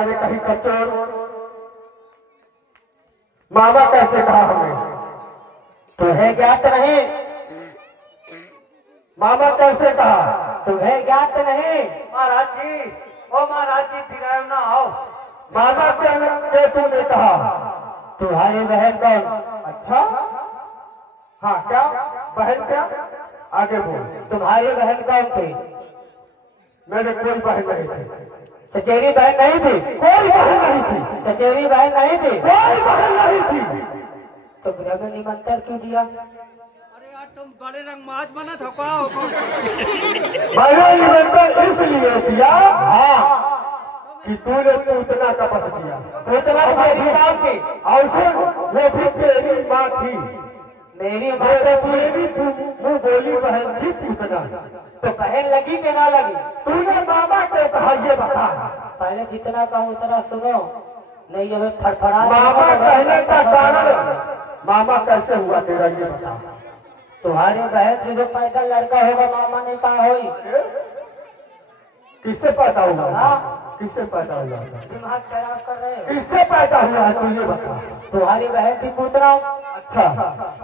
जाने कहीं कचोर। मामा कैसे कहा हमें? तुम्हें ज्ञात नहीं? मामा कैसे कहा? तुम्हें ज्ञात नहीं? महाराज जी, ओ महाराज जी फिरायो ना आओ। मामा के तूने कहा? तुम्हारी बहन कौन? अच्छा, हाँ क्या बहन क्या? आगे बोल। तुम्हारी बहन कौन थी? मेरे कोई बहन नहीं थी। चचेरी बहन नहीं थी? कोई बहन नहीं थी। चचेरी बहन नहीं थी? कोई बहन नहीं थी। तो गृह में निमंत्रण क्यों दिया? अरे यार तुम बड़े रंग माज बना थका मैंने निमंत्रण इसलिए दिया कि तूने पूतना का पद किया। पूतना मेरी माँ थी। और सुन, वो भी तेरी माँ थी। मेरी माँ तो थी। मेरी मुँह बोली बहन थी पूतना। तो बहन लगी कि ना लगी? तूने मामा के कहा ये बता। पहले जितना कहूँ उतना सुनो, नहीं ये फड़फड़ा। मामा कहने का कारण मामा कैसे हुआ तेरा ये बता। तुम्हारी बहन से जो पैदा लड़का होगा मामा ने कहा होई। किससे पैदा हुआ? हाँ? किससे पैदा हुआ? दिमाग खराब कर रहे हो। किससे पैदा हुआ है तू ये बता। तुम्हारी बहन थी पूतना। अच्छा,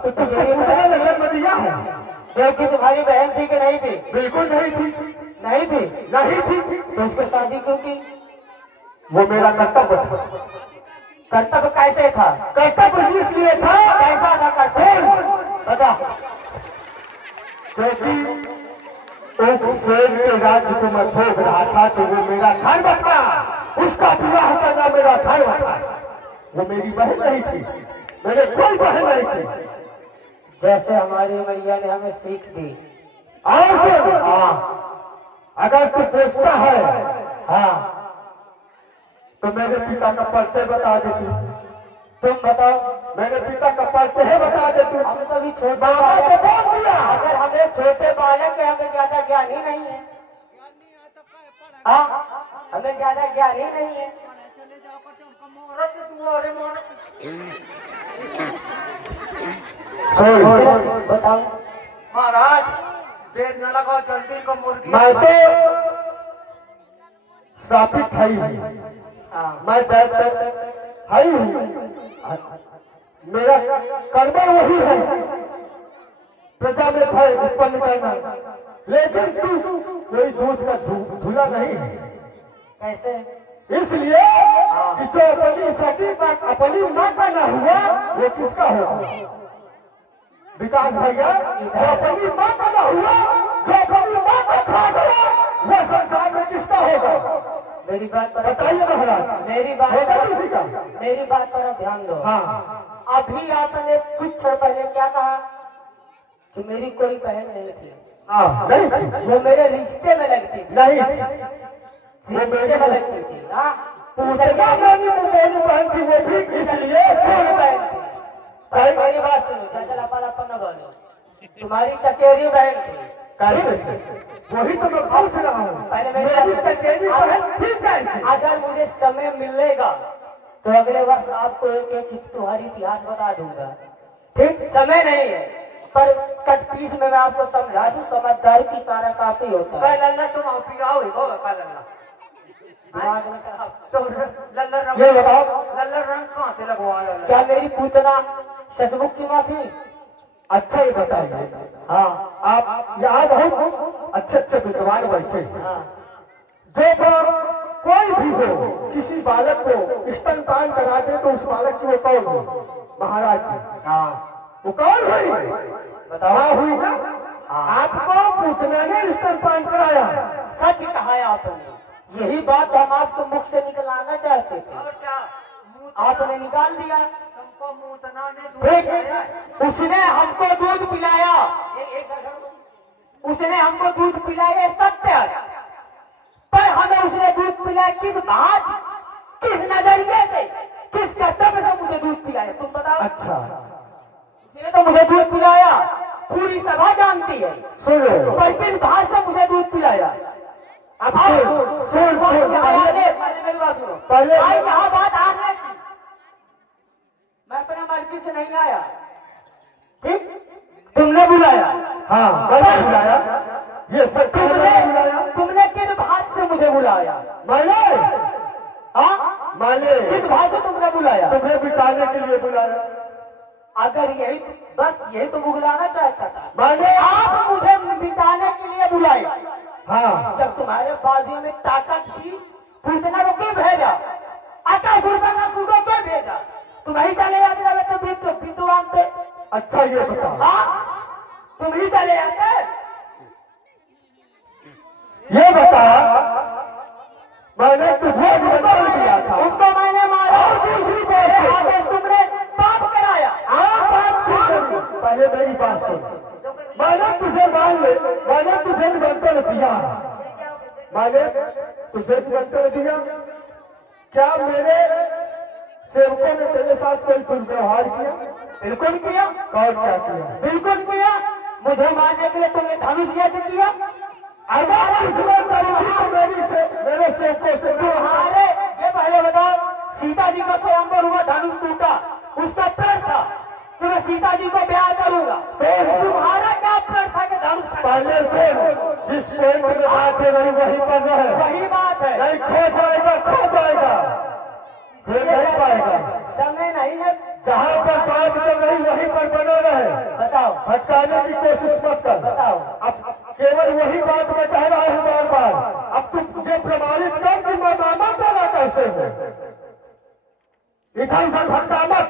तो तुझे पूतना जन्म दिया है? देखी तुम्हारी बहन थी कि नहीं थी? बिल्कुल नहीं थी। नहीं थी? नहीं थी। तो उसको शादी क्यों की? वो मेरा कर्तव्य था। कर्तव्य कैसे था? कर्तव्य इसलिए था। कैसा था कर्तव्य? बता। क्योंकि एक शेर के राज्य को मैं भोग रहा था तो वो मेरा धर्म था। उसका विवाह करना मेरा धर्म था। वो मेरी बहन नहीं थी। मेरे कोई बहन नहीं थी। जैसे हमारी मैया ने हमें सीख दी। और अगर तू पूछता है हाँ तो मेरे पिता का परिचय बता देती। तुम बताओ। मेरे पिता का परिचय बता देती। हम तो भी छोटे मामा को बालक। बोल दिया। अगर हमें छोटे बालक है, हमें ज्यादा ज्ञान ही नहीं है। हाँ, हमें ज्यादा ज्ञान ही नहीं है। बताओ। महाराज देर न लगाओ, जल्दी को मुर्गी। मैं तो श्रापित है ही। मैं दैत्य है ही। मेरा कर्म वही है, प्रजा में भय उत्पन्न करना। लेकिन तू कोई दूध का धुला नहीं है। कैसे? इसलिए कि जो अपनी सती पर अपनी माँ का ना हुआ वो किसका होगा? विकास भैया, जो अपनी माँ का ना हुआ, जो अपनी माँ को खा गया, वो संसार में किसका होगा? मेरी बात पर बताइए महाराज। मेरी बात होगा पर किसी का? मेरी बात पर ध्यान दो। हाँ, अभी आपने कुछ क्षण पहले क्या कहा कि मेरी कोई बहन नहीं थी? हाँ, नहीं थी। वो मेरे रिश्ते में लगती थी। नहीं थी। वो रिश्ते में लगती थी। हाँ, पूछेगा मेरी मेरी बहन थी वो भी इसलिए मेरी बहन थी। मेरी बात सुनो, ज्यादा लापा न बोलो। तुम्हारी चचेरी बहन थी। कैसे? वही तो मैं पूछ रहा हूँ। पहले मेरी चचेरी बहन थी कैसे? अगर मुझे समय मिलेगा तो अगले वर्ष आपको एक एक तुम्हारी इतिहास बता दूंगा। ठीक, समय नहीं है पर कटपीस में मैं आपको समझा दूं। समझदारी की सारा काफी होता है। लल्ला तुम आओ पियाओ लल्ला दिमाग में खराब। तो लल्ला रंग, ये बताओ, लल्ला रंग कहाँ से लगवाया? क्या मेरी पूतना सतमुख की माँ थी? अच्छा ये बताइए। हाँ, आप यहाँ बहुत अच्छे अच्छे विद्वान बैठे हैं। हाँ, जो कोई भी हो किसी बालक को स्तनपान करा दे तो उस बालक की वो कौन हो? महाराज जी। हाँ, वो कौन हुई? बताओ। हुई ना? आपको पूतना ने स्तनपान कराया। सच कहा है आपने। यही बात हम आपको मुख से निकलाना चाहते थे, और क्या? आपने निकाल दिया। तुमको मूतना ने दूध ठीक, पिलाया? उसने हमको दूध पिलाया। उसने हमको दूध पिलाया, सत्य है। पर हमें उसने दूध पिलाया किस बात, किस नजरिए से, किस कर्तव्य से मुझे दूध पिलाया? तुम बताओ। अच्छा, उसने तो मुझे दूध पिलाया, पूरी सभा जानती है। सुनो। पर किस बात से मुझे दूध पिलाया? अब सुन मेरी बात सुनो। पहले यहाँ बात आने की, मैं अपने मर्जी से नहीं आया। ठीक, तुमने बुलाया। हाँ, मैंने बुलाया। ये सब तुमने बुलाया। तुमने किस बात से मुझे बुलाया? मैंने हाँ, माने किस भाव से तुमने बुलाया? तुम्हें बिताने के लिए बुलाया। अगर यही बस यही तो बुलाना चाहता था। माने आप मुझे बिताने के लिए बुलाए। हाँ, जब तुम्हारे बाजुओं में ताकत थी, पूछना को क्यों भेजा? आकाश उड़कर ना कूदो क्यों भेजा? तुम ही चले जाते रहे तो विद्वान थे। अच्छा ये बता, हाँ, तुम ही चले जाते। ये बता, मैंने तुझे निमंत्रण दिया था, तुमको मैंने मारा और दूसरी बात है, आगे तुमने पाप कराया। पहले मेरी बात सुन। मैंने तुझे मैंने तुझे निमंत्रण दिया, मैंने तुझे निमंत्रण दिया। क्या मेरे सेवकों ने तेरे साथ कोई दुर्व्यवहार किया? बिल्कुल किया। और क्या किया? बिल्कुल किया। मुझे मारने के लिए तुमने धनुष यज्ञ किया। अगर तुझे करूंगी तो मेरे सेवकों से तुम्हारे ये पहले बताओ, सीता जी का स्वयंवर हुआ, धनुष टूटा, उसका प्रण था कि मैं सीता जी को ब्याह करूंगा। तुम्हारा क्या प्रण था कि धनुष पहले से जिस पॉइंट में बात है वही पर रहे। वही बात है। नहीं खो जाएगा, फिर नहीं पाएगा। समय नहीं है। जहाँ पर बात चल रही वहीं पर बना रहे। बताओ, भटकाने की कोशिश मत कर। बताओ। अब केवल वही बात मैं कह रहा हूँ बार बार। अब तुम मुझे प्रमाणित कर कि मैं मामा तेरा कैसे हूँ। इधर उधर भटका मत।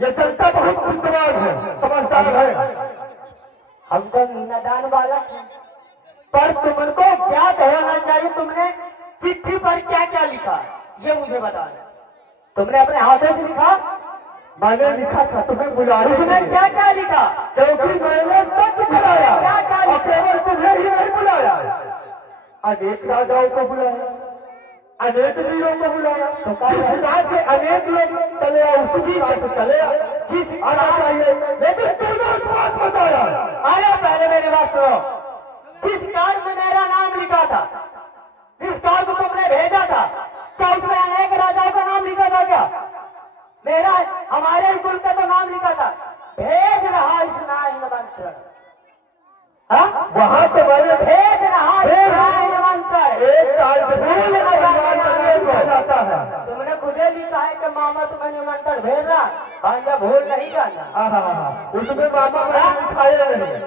ये जनता बहुत बुद्धिमान है, समझदार है। हमको नदान वाला, पर तुमको क्या कहना चाहिए? तुमने चिट्ठी पर क्या क्या लिखा ये मुझे बताना। तुमने अपने हाथों से लिखा? मैंने लिखा था तुम्हें बुलाने के उसमें लिए। क्या क्या लिखा? क्योंकि मैंने तक बुलाया और केवल तुम्हें ही नहीं बुलाया, अनेक राजाओं को बुलाया, अनेक वीरों को बुलाया। तो जिस से अनेक लोग चले आए उसी साथ चले आना चाहिए, लेकिन तुमने उस बात बताया। अरे पहले मेरी बात सुनो। जिस कार्ड में मेरा नाम लिखा था, जिस कार्ड को तुमने भेजा था, क्या उसमें अनेक राजाओं का नाम लिखा था? क्या मेरा हमारे कुल का तो नाम लिखा था? भेज रहा इस निमंत्रण। वहां तो मैंने भेज रहा निमंत्रण। एक भूल जाता है। तुमने खुदे लिखा है कि मामा तुम्हें निमंत्रण भेज रहा, भांजा भूल नहीं जाना। उसमें मामा मैंने लिखाया नहीं,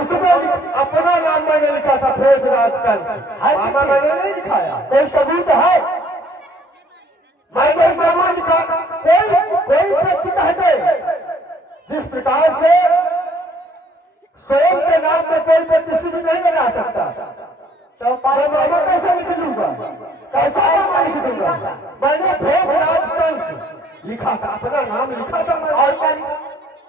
उसमें अपना नाम मैंने लिखा था भेज राजकल। मामा मैंने नहीं लिखाया। कोई सबूत है? मैं कोई मामा लिखा, कोई व्यक्ति कहते जिस प्रकार से स्वयं के नाम में कोई व्यक्ति सिद्ध नहीं बना सकता, मैं मामा कैसे लिख लूंगा? कैसा मामा लिख दूंगा? मैंने भेद राजकंस लिखा था, अपना नाम लिखा था। मैं और क्या लिखा?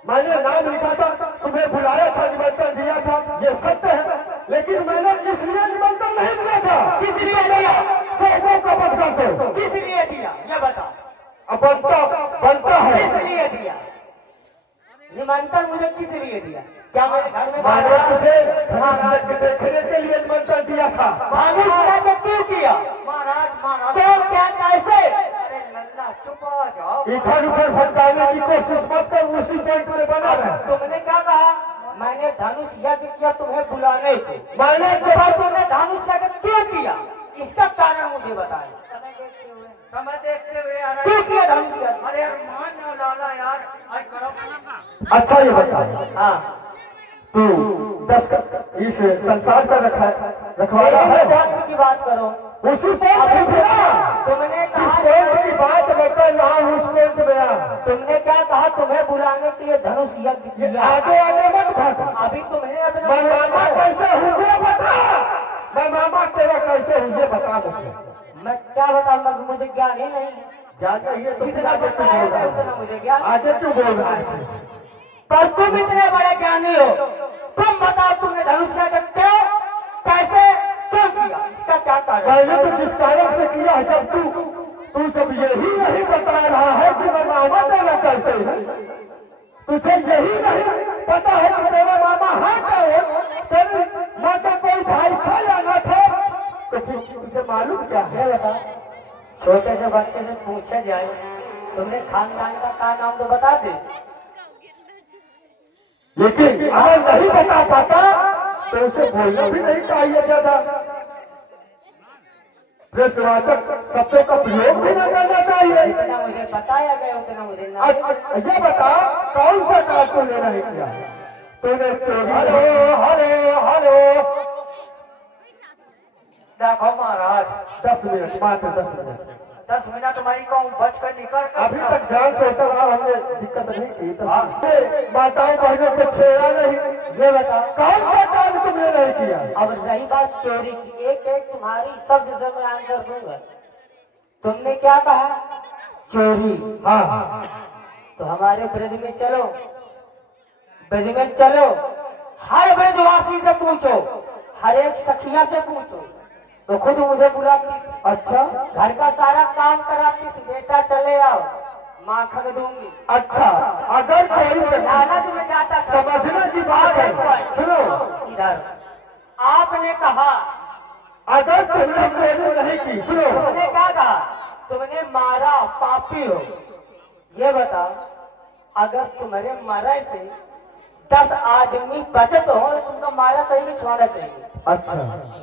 मैंने नाम लिखा था, तुम्हें बुलाया था, निमंत्रण दिया था, ये सत्य है। लेकिन मैंने इसलिए निमंत्रण नहीं दिया था। किस लिए दिया? सबको का मत करते हो। किस लिए दिया ये बताओ। अब बनता है। किस लिए दिया निमंत्रण? मुझे किस लिए दिया? क्या मेरे घर में मैंने तुझे देखने के लिए निमंत्रण दिया था। क्यों किया? महाराज क्यों, क्या, कैसे? अरे लल्ला चुप हो जाओ। इधर उधर भटकाने की कोशिश मत कर, उसी पॉइंट में बना रहे। तुमने क्या कहा? मैंने धनुष यज्ञ किया तुम्हें बुलाने को। मैंने तुमने धनुष यज्ञ क्यों किया? इसका कारण मुझे बताए। समय देखते हुए आ क्यों रहा किया धनुष यज्ञ? अरे यार मान जाओ लाला यार, आज करो। अच्छा ये बता, हाँ, तू 10 इस संसार का रखवाला है। शास्त्र की बात करो। उसी पॉइंट में फिरा। तुमने जिस कहा पॉइंट की बात बता नाम उस पॉइंट में आ। तुमने क्या कहा? तुम्हें बुलाने के लिए धनुष यज्ञ ये किया। आगे आगे मत भाग। अभी तुम्हें अपना मैं मामा कैसे हूँ ये बता। मैं मामा तेरा कैसे हूँ ये बता मुझे। मैं क्या बताऊंगा? मुझे ज्ञान ही नहीं। ज्ञान चाहिए तो जितना आगे तू बताया बोल रहा उतना है। मुझे ज्ञान। आगे तू बोल रहा है। पर तुम इतने बड़े ज्ञानी हो, तुम बताओ तुमने धनुष यज्ञ क्यों, कैसे, क्यों किया? इसका क्या कारण? मैंने तो जिस कारण से किया है, जब तू जब यही नहीं बता रहा है कि मैं मामा तेरा कैसे हूँ, तुझे यही नहीं पता है कि तेरा मामा है क्या, तेरी माँ का कोई भाई था या न था, तो फिर तुझे मालूम क्या है? बता, छोटे से बच्चे से पूछे जाए तुमने खानदान का नाम तो बता दे। लेकिन अगर नहीं बता पाता तो उसे बोलना भी नहीं चाहिए ज्यादा। प्रश्नवाचक शब्दों का प्रयोग भी न करना चाहिए। जितना मुझे बताया गया उतना मुझे नहीं। ये बता कौन सा काम तूने नहीं किया? तूने हेलो हेलो हेलो देखो महाराज 10 मिनट मात्र 10 मिनट 10 मिनट मैं कहूँ बच कर निकल कर अभी तक जान से उतर आ हमने दिक्कत नहीं की तो माताओं बहनों को छेड़ा नहीं। ये बताओ कौन सा काम तुमने नहीं किया? अब रही बात चोरी की, एक एक तुम्हारी शब्द से मैं आंसर दूंगा। तुमने क्या कहा? चोरी। हाँ तो हमारे ब्रज में चलो, ब्रज में चलो, हर ब्रजवासी से पूछो, हर एक सखिया से पूछो, तो खुद मुझे बुलाती थी। अच्छा घर का सारा काम कराती थी, बेटा चले आओ माखन दूंगी। अच्छा अगर कोई लालच में जाता था। समझने की बात है, सुनो इधर आपने कहा, अगर तुमने चोरी नहीं की, सुनो तुमने क्या कहा? तुमने मारा, पापी हो। ये बताओ अगर तुम्हारे मरे से 10 आदमी बचत हो तो तुमको मारा कहीं नहीं छोड़ना चाहिए। अच्छा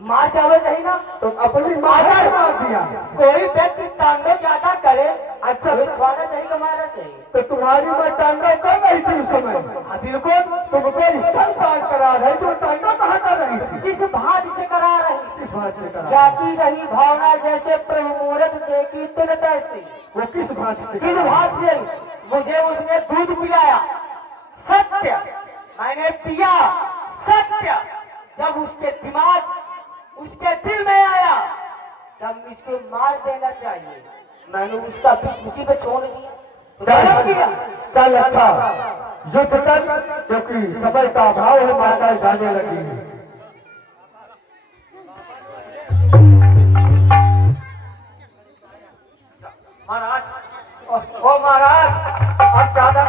मार जावे नहीं ना तो अपनी माँ को मार दिया। कोई व्यक्ति तांडव ज्यादा करे, अच्छा तो छोड़ना चाहिए तो मारना चाहिए। तो तुम्हारी माँ तांडव कर रही थी उस समय? हाँ, बिल्कुल। तुमको स्थल पार करा रही तो तांडव कहाँ कर रही थी? किस भात से करा रही? किस बात से करा? जाती रही भावना जैसे प्रभु मुहूर्त देखी तिल तैसी। वो किस बात से किस करा? भात से? मुझे उसने दूध पिलाया, सत्य मैंने पिया, सत्य। जब उसके दिमाग उसके दिल में आया तब इसको मार देना चाहिए, मैंने उसका बीच उसी पे छोड़ दिया। चल अच्छा युद्ध कर, क्योंकि समय का अभाव है, माताएं जाने लगी है। महाराज ओ महाराज अब ज्यादा